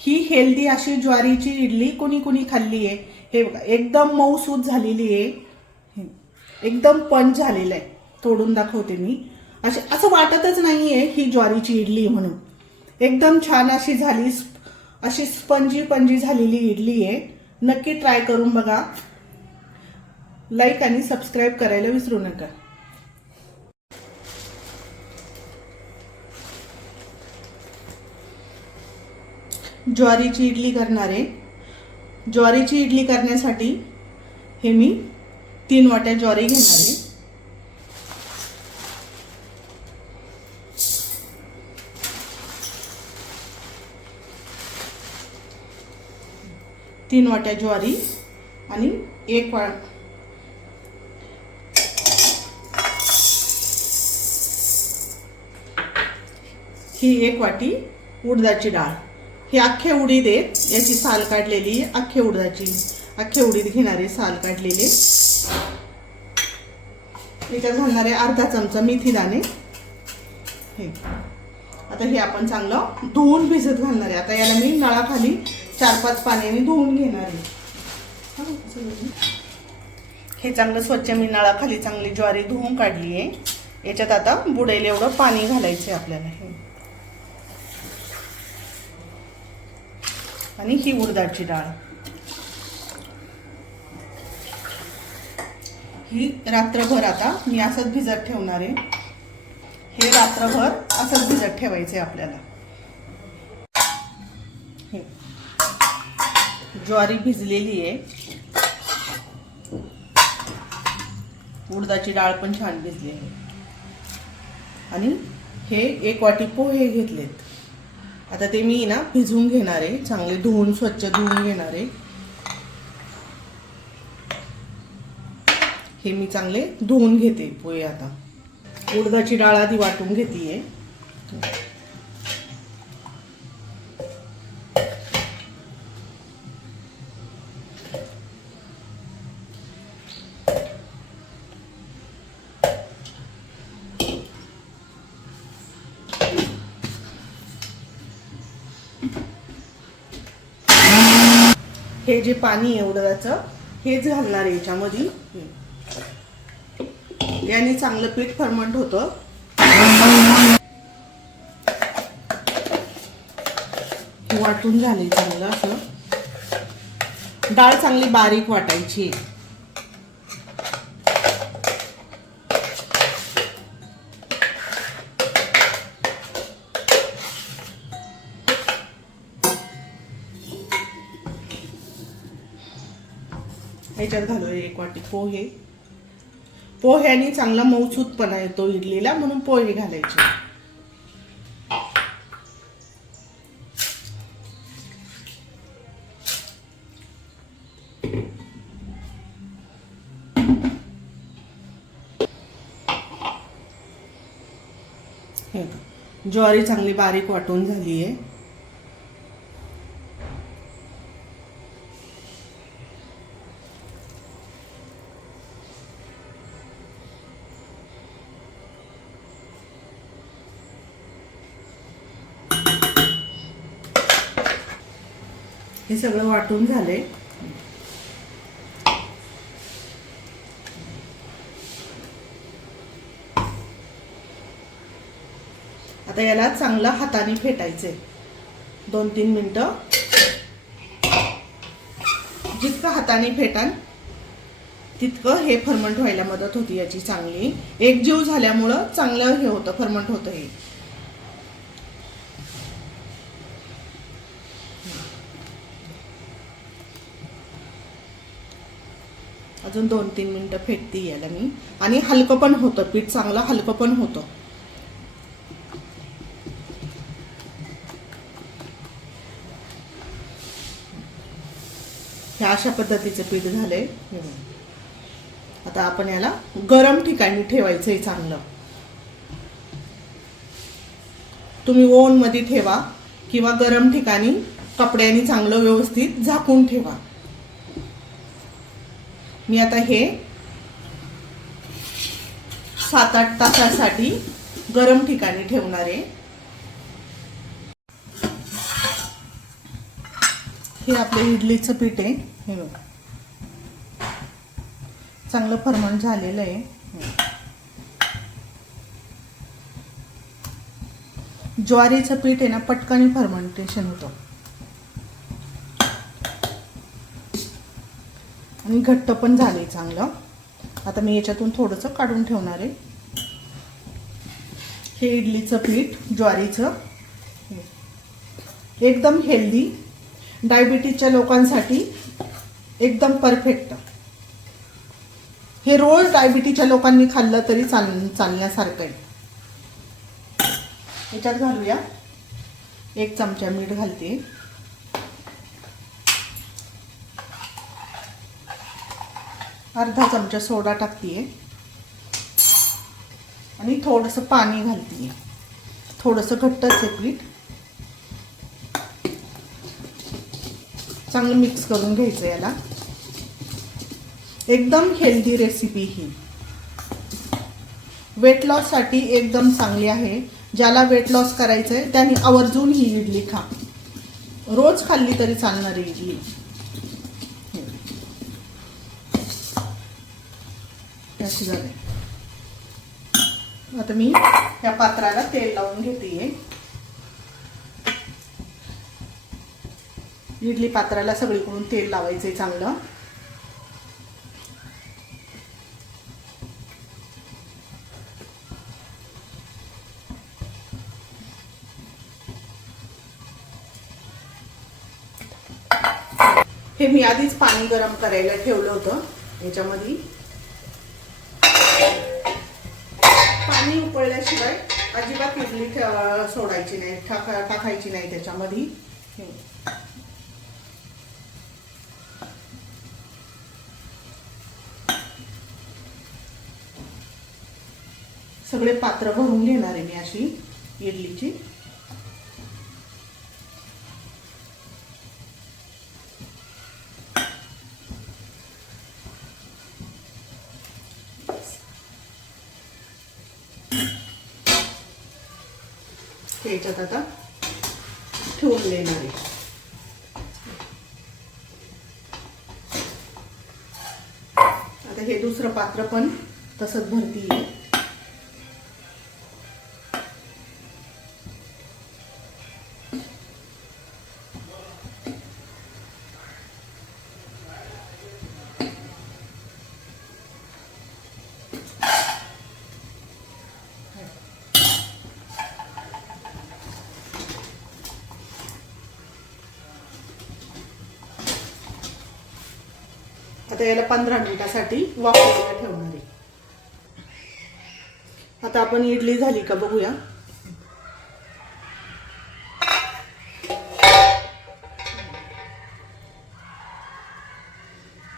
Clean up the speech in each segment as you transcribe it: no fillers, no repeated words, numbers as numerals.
ही healthy अशी ज्वारीची इडली कोणी कोणी खाल्ली आहे. हे बघा एकदम मऊसूत झालेली आहे, एकदम पंच झालेलं आहे. तोडून दाखवते मी. असं वाटतच नाहीये ही ज्वारीची इडली म्हणून. एकदम छान अशी झाली, अशी स्पंजी पंजी झालेली इडली आहे. नक्की ट्राय करून बघा. लाईक आणि सबस्क्राईब करायला विसरू नका. ज्वारीची इडली करणार आहे. ज्वारीची इडली करण्यासाठी हे मी 3 वाट्या ज्वारी घेणार आहे. तीन वाट्या ज्वारी आणि ही 1 वाटी उडदाची डाळ. ही अख्खे उडीद आहे, याची साल काढलेली. अख्खे उडीद घेणारे साल काढलेले. याच्यात घालणारे अर्धा चमचा मेथी दाणे. हे आता हे आपण चांगलं धुवून भिजत घालणार आहे. आता याला मी नळाखाली 4-5 पाण्याने धुवून घेणार आहे. हे चांगलं स्वच्छ मी नळाखाली चांगली ज्वारी धुवून काढली आहे. याच्यात आता बुडेल एवढं पाणी घालायचं आहे आपल्याला. आणि ही उडदाची डाळ ही रात्रभर आता मी असंच भिजत ठेवणार आहे. हे रात्रभर असंच भिजत ठेवायचे आपल्याला. ज्वारी भिजलेली आहे, उडदाची डाळ पण छान भिजली आहे. आणि हे 1 वाटी पोहे घेतलेत. आता ते मी ना भिजवून घेणार आहे, चांगले धुवून स्वच्छ धुवून घेणार आहे. हे मी चांगले धुवून घेते पोहे. आता उडदाची डाळ आधी वाटून घेतलीये. हे जे पाणी आहे उडदाचं हेच घालणार आहे याच्यामध्ये. याने चांगलं पीठ फर्मंट होतं. वाटून झाले चांगलं असं. डाळ चांगली बारीक वाटायची. याच्यात घालूया 1 वाटी पोहे. पोह्याने चांगला मऊसूतपणा येतो इडलीला, म्हणून पोहे घालायचे. ज्वारी चांगली बारीक वाटून झाली आहे. हे सगळं वाटून झाले. आता याला चांगलं हाताने फेटायचे 2-3 मिनिटं. जितकं हाताने फेटाल तितकं हे फर्मंट व्हायला मदत होती याची चांगली. एकजीव झाल्यामुळं चांगलं हे होतं, फर्मंट होतं. हे अजून 2-3 मिनिटं फेटते याला मी. आणि हलकं पण होतं पीठ, चांगलं हलकं पण होतं. हे अशा पद्धतीचं पीठ झालंय. आता आपण याला गरम ठिकाणी ठेवायचंय चांगलं. तुम्ही ओव्हन मध्ये ठेवा किंवा गरम ठिकाणी कपड्याने चांगलं व्यवस्थित झाकून ठेवा. मी आता हे 7-8 तासासाठी गरम ठिकाणी ठेवणार आहे. हे आपलं इडलीचं पीठ आहे, हे बघा चांगलं फर्मंट झालेलं आहे. ज्वारीचं पीठ आहे ना पटकन फर्मेंटेशन होतं आणि घट्ट पण झाले चांगलं. आता मी याच्यातून थोडंसं काढून ठेवणार आहे. हे इडलीचं पीठ ज्वारीचं एकदम हेल्दी, डायबिटीजच्या लोकांसाठी एकदम परफेक्ट. हे रोज डायबिटीजच्या लोकांनी खाल्लं तरी चालण्यासारखं आहे. याच्यात घालूया 1 चमचा मीठ घालते, अर्धा चमचा सोडा टाकते आणि थोडंसं पाणी घालते. थोडंसं घट्टच आहे पीठ. चांगलं मिक्स करून घ्यायचं याला. एकदम हेल्दी रेसिपी ही, वेट लॉस साठी एकदम चांगली आहे. ज्याला वेट लॉस करायचंय त्यांनी आवर्जून ही इडली खा. रोज खाल्ली तरी चालणारी इडली. आता मी या पात्राला तेल लावून घेते. इडली पात्राला सगळीकडून तेल लावायचंय चांगलं. हे मी आधीच पाणी गरम करायला ठेवलं होतं. याच्यामध्ये पाणी उकळल्याशिवाय अजिबात इडली सोडायची नाही, टाकायची नाही त्याच्यामध्ये. सगळे पात्र भरून घेणार आहे मी अशी इडलीची. याच्यात आता ठेवून देणार आहे. आता हे दुसरं पात्र पण तसंच भरतीये. आता याला 15 मिनिटासाठी वाफवायला ठेवणार आहे. आता आपण इडली झाली का बघूया.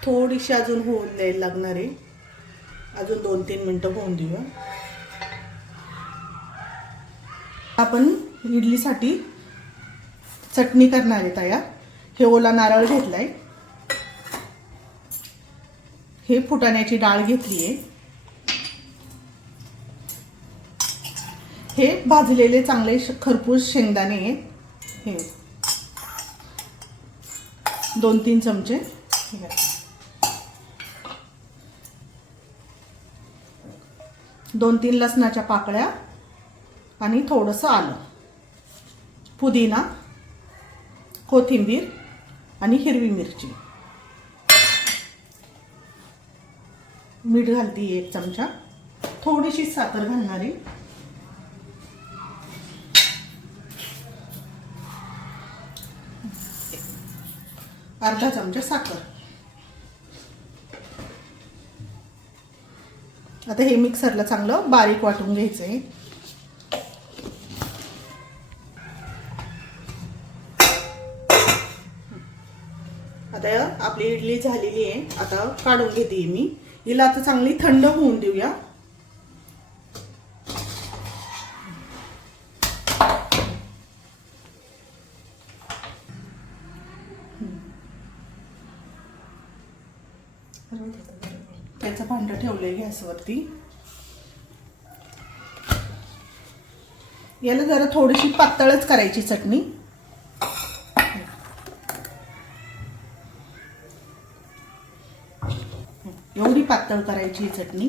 थोडीशी अजून होऊन द्यायला लागणार आहे. अजून 2-3 मिनिटं होऊन देऊया. आपण इडलीसाठी चटणी करणार आहे तयार. हे ओला नारळ घेतलाय, हे फुटाण्याची डाळ घेतली आहे, हे भाजलेले चांगले खरपूस शेंगदाणे आहेत, हे 2-3 चमचे, 2-3 लसणाच्या पाकळ्या आणि थोडंसं आलं, पुदिना, कोथिंबीर आणि हिरवी मिरची. मीठ घालते 1 चमचा, थोडीशी साखर घालणार आहे. अर्धा चमचा साखर. आता हे मिक्सरला चांगलं बारीक वाटून घ्यायचंय. आता आपली इडली झालेली आहे. आता काढून घेते मी. हिला आता चांगली थंड होऊन देऊया. त्याचं भांडं ठेवलंय गॅसवरती. याला जरा थोडीशी पातळच करायची चटणी. एवढी पातळ करायची ही चटणी.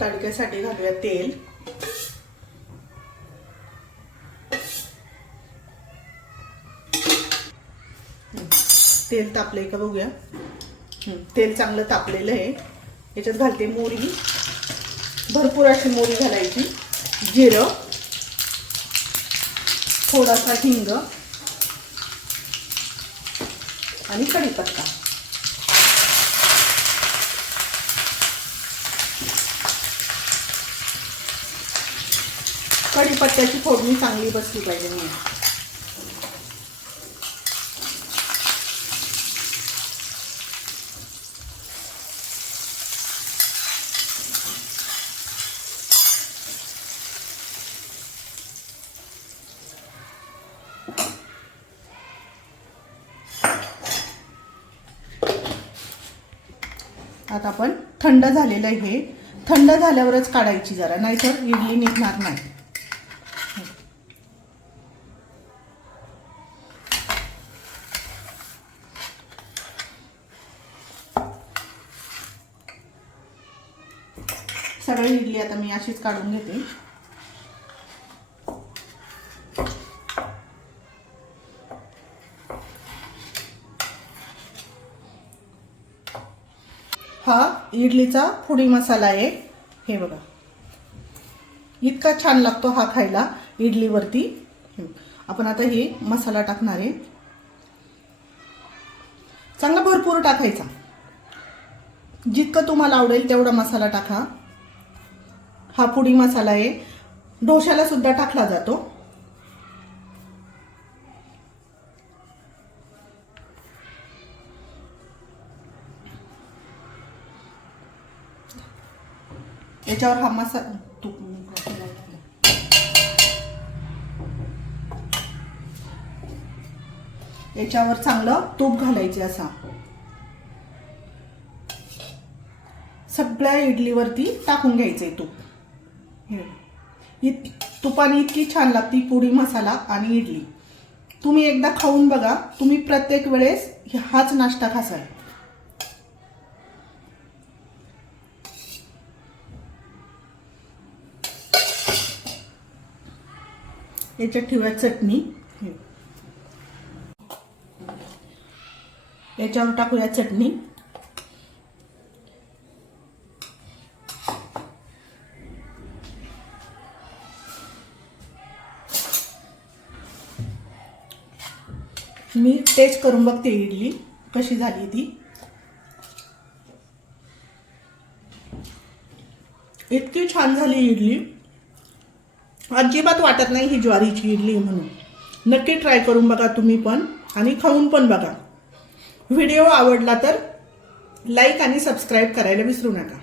तडक्यासाठी घालूया तेल. तेल तापलंय का बघूया. तेल चांगलं तापलेलं आहे. याच्यात घालते मोहरी, भरपूर अशी मोहरी घालायची, जिरं, थोडासा हिंग आणि कढीपत्ता. कढीपत्त्याची फोडणी चांगली बसली पाहिजे मी. आता आपण थंड झालेलं आहे, हे थंड झाल्यावरच काढायची जरा, नाहीतर इडली निघणार नाही. सगळी इडली आता मी अशीच काढून घेते. हा इडलीचा फोडी मसाला आहे. हे बघा, इतका छान लागतो हा खायला इडलीवरती. आपण आता हे मसाला टाकणार आहे. चांगला भरपूर टाकायचा, जितकं तुम्हाला आवडेल तेवढा मसाला टाका. हा फोडी मसाला आहे, डोश्याला सुद्धा टाकला जातो. याच्यावर हा मसाला याच्यावर चांगलं तूप घालायचे. असा सगळ्या इडलीवरती टाकून घ्यायचंय तूप. तुपाने इतकी छान लागती पोळी मसाला आणि इडली. तुम्ही एकदा खाऊन बघा, तुम्ही प्रत्येक वेळेस हाच नाश्ता खासाल. याच्यात ठेवूया चटणी. याच्यावर टाकूया चटणी. मी टेस्ट करून बघते इडली कशी झाली ती. इतकी छान झाली इडली, अजिबात वाटत नाही ही ज्वारीची इडली म्हणून. नक्की ट्राय करून बघा तुम्ही पण आणि खाऊन पण बघा. व्हिडिओ आवडला तर लाईक आणि सबस्क्राईब करायला विसरू नका.